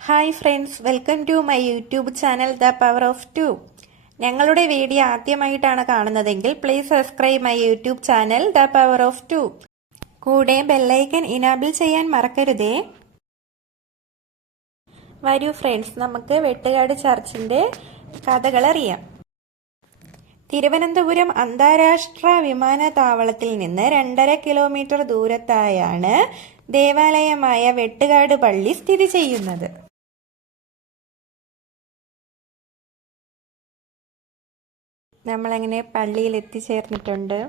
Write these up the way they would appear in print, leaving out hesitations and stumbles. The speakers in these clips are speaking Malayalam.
Hi friends, welcome to my YouTube channel the power of two. ഞങ്ങളുടെ വീഡിയോ ആദ്യമായിട്ടാണ് കാണുന്നതെങ്കിൽ please subscribe my YouTube channel the power of two. കൂടെ ബെല്ലൈക്കൻ ഇനാബിൾ ചെയ്യാൻ മറക്കരുതേ. വരൂ ഫ്രണ്ട്സ്, നമുക്ക് വെട്ടുകാട് ചർച്ചിന്റെ കഥകൾ അറിയാം. തിരുവനന്തപുരം അന്താരാഷ്ട്ര വിമാനത്താവളത്തിൽ നിന്ന് 2.5 കിലോമീറ്റർ ദൂരത്തായാണ് ദേവാലയമായ വെട്ടുകാട് പള്ളി സ്ഥിതി ചെയ്യുന്നത്. നമ്മളങ്ങനെ പള്ളിയിൽ എത്തിച്ചേർന്നിട്ടുണ്ട്.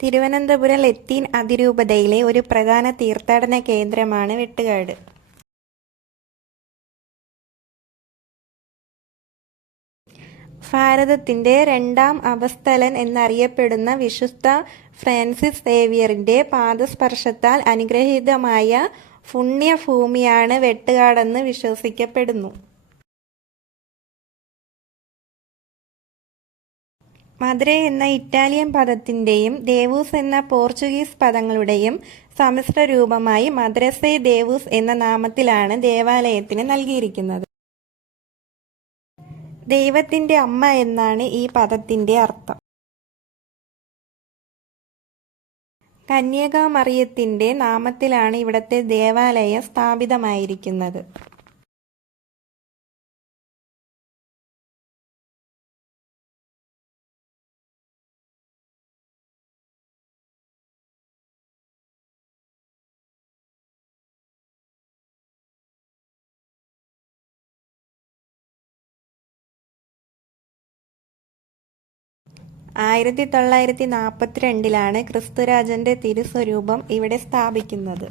തിരുവനന്തപുരം ലത്തീൻ അതിരൂപതയിലെ ഒരു പ്രധാന തീർത്ഥാടന കേന്ദ്രമാണ് വെട്ടുകാട്. ഭാരതത്തിന്റെ രണ്ടാം അപസ്തലൻ എന്നറിയപ്പെടുന്ന വിശുദ്ധ ഫ്രാൻസിസ് സേവ്യറിന്റെ പാദസ്പർശത്താൽ അനുഗ്രഹീതമായ പുണ്യഭൂമിയാണ് വെട്ടുകാടെന്ന് വിശ്വസിക്കപ്പെടുന്നു. മദ്രെ എന്ന ഇറ്റാലിയൻ പദത്തിന്റെയും ദേവൂസ് എന്ന പോർച്ചുഗീസ് പദങ്ങളുടെയും സമ്മിശ്ര രൂപമായി മദ്രസെ ദേവൂസ് എന്ന നാമത്തിലാണ് ദേവാലയത്തിന് നൽകിയിരിക്കുന്നത്. ദൈവത്തിന്റെ അമ്മ എന്നാണ് ഈ പദത്തിന്റെ അർത്ഥം. കന്യകാമറിയത്തിന്റെ നാമത്തിലാണ് ഇവിടത്തെ ദേവാലയം സ്ഥാപിതമായിരിക്കുന്നത്. ആയിരത്തി 1942 ക്രിസ്തുരാജന്റെ തിരുസ്വരൂപം ഇവിടെ സ്ഥാപിക്കുന്നത്.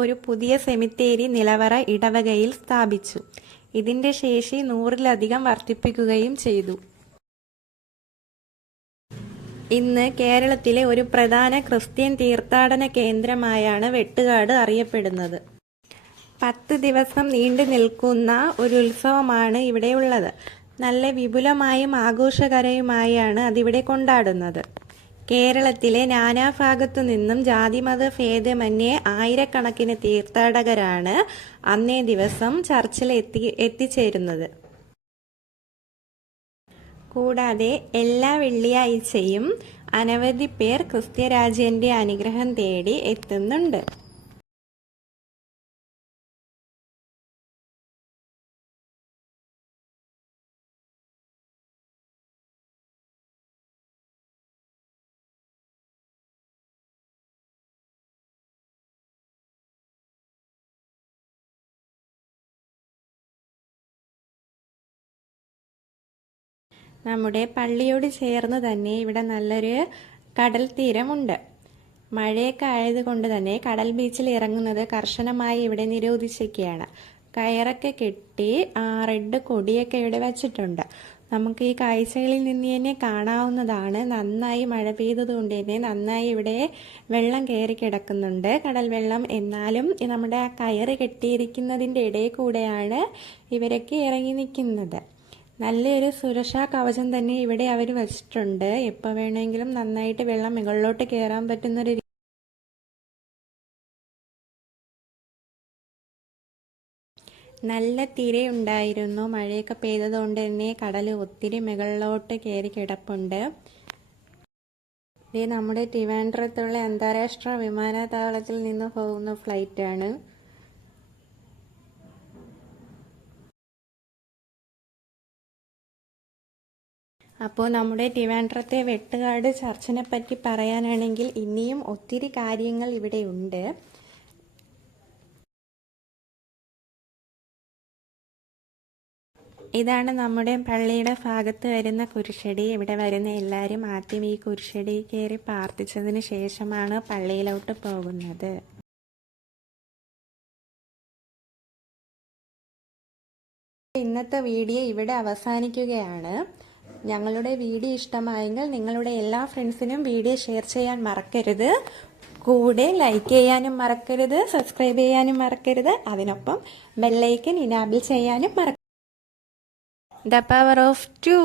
ഒരു പുതിയ സെമിത്തേരി നിലവറ ഇടവകയിൽ സ്ഥാപിച്ചു. ഇതിന്റെ ശേഷി 100-ലധികം വർദ്ധിപ്പിക്കുകയും ചെയ്തു. ഇന്ന് കേരളത്തിലെ ഒരു പ്രധാന ക്രിസ്ത്യൻ തീർത്ഥാടന കേന്ദ്രമായാണ് വെട്ടുകാട് അറിയപ്പെടുന്നത്. 10 ദിവസം നീണ്ടു നിൽക്കുന്ന ഒരു ഉത്സവമാണ് ഇവിടെയുള്ളത്. നല്ല വിപുലമായും ആഘോഷകരവുമായാണ് അതിവിടെ കൊണ്ടാടുന്നത്. കേരളത്തിലെ നാനാഭാഗത്തു നിന്നും ജാതിമത ഭേദമന്യേ ആയിരക്കണക്കിന് തീർത്ഥാടകരാണ് അന്നേ ദിവസം ചർച്ചിൽ എത്തിച്ചേരുന്നത്. കൂടാതെ എല്ലാ വെള്ളിയാഴ്ചയും അനവധി പേർ ക്രിസ്ത്യരാജന്റെ അനുഗ്രഹം തേടി എത്തുന്നുണ്ട്. നമ്മുടെ പള്ളിയോട് ചേർന്ന് തന്നെ ഇവിടെ നല്ലൊരു കടൽ തീരമുണ്ട്. മഴയൊക്കെ ആയതുകൊണ്ട് തന്നെ കടൽ ബീച്ചിൽ ഇറങ്ങുന്നത് കർശനമായി ഇവിടെ നിരോധിച്ചിരിക്കുകയാണ്. കയറൊക്കെ കെട്ടി റെഡ് കൊടിയൊക്കെ ഇവിടെ വച്ചിട്ടുണ്ട്. നമുക്ക് ഈ കാഴ്ചകളിൽ നിന്ന് തന്നെ കാണാവുന്നതാണ്. നന്നായി മഴ പെയ്തതുകൊണ്ട് തന്നെ നന്നായി ഇവിടെ വെള്ളം കയറി കിടക്കുന്നുണ്ട്, കടൽ വെള്ളം. എന്നാലും നമ്മുടെ ആ കയറ് കെട്ടിയിരിക്കുന്നതിൻ്റെ ഇടയിൽ കൂടെയാണ് ഇവരൊക്കെ ഇറങ്ങി നിൽക്കുന്നത്. നല്ലൊരു സുരക്ഷാ കവചം തന്നെ ഇവിടെ അവർ വച്ചിട്ടുണ്ട്. എപ്പോൾ വേണമെങ്കിലും നന്നായിട്ട് വെള്ളം മുകളിലോട്ട് കയറാൻ പറ്റുന്നൊരു നല്ല തിരയുണ്ടായിരുന്നു. മഴയൊക്കെ പെയ്തതുകൊണ്ട് തന്നെ കടൽ ഒത്തിരി മുകളിലോട്ട് കയറി കിടപ്പുണ്ട്. ഇത് നമ്മുടെ ട്രിവാൻഡ്രത്തുള്ള അന്താരാഷ്ട്ര വിമാനത്താവളത്തിൽ നിന്ന് പോകുന്ന ഫ്ലൈറ്റാണ്. അപ്പോൾ നമ്മുടെ ട്രിവാൻഡ്രത്തെ വെട്ടുകാട് ചർച്ചിനെ പറ്റി പറയാനാണെങ്കിൽ ഇനിയും ഒത്തിരി കാര്യങ്ങൾ ഇവിടെ ഉണ്ട്. ഇതാണ് നമ്മുടെ പള്ളിയുടെ ഭാഗത്ത് വരുന്ന കുരിശടി. ഇവിടെ വരുന്ന എല്ലാവരും ആദ്യം ഈ കുരിശടി കയറി പ്രാർത്ഥിച്ചതിന് ശേഷമാണ് പള്ളിയിലോട്ട് പോകുന്നത്. ഇന്നത്തെ വീഡിയോ ഇവിടെ അവസാനിക്കുകയാണ്. ഞങ്ങളുടെ വീഡിയോ ഇഷ്ടമായെങ്കിൽ നിങ്ങളുടെ എല്ലാ ഫ്രണ്ട്സിനും വീഡിയോ ഷെയർ ചെയ്യാൻ മറക്കരുത്. കൂടെ ലൈക്ക് ചെയ്യാനും മറക്കരുത്, സബ്സ്ക്രൈബ് ചെയ്യാനും മറക്കരുത്. അതിനൊപ്പം ബെല്ലൈക്കൻ ഇനാബിൾ ചെയ്യാനും മറക്കരുത്. The power of 2.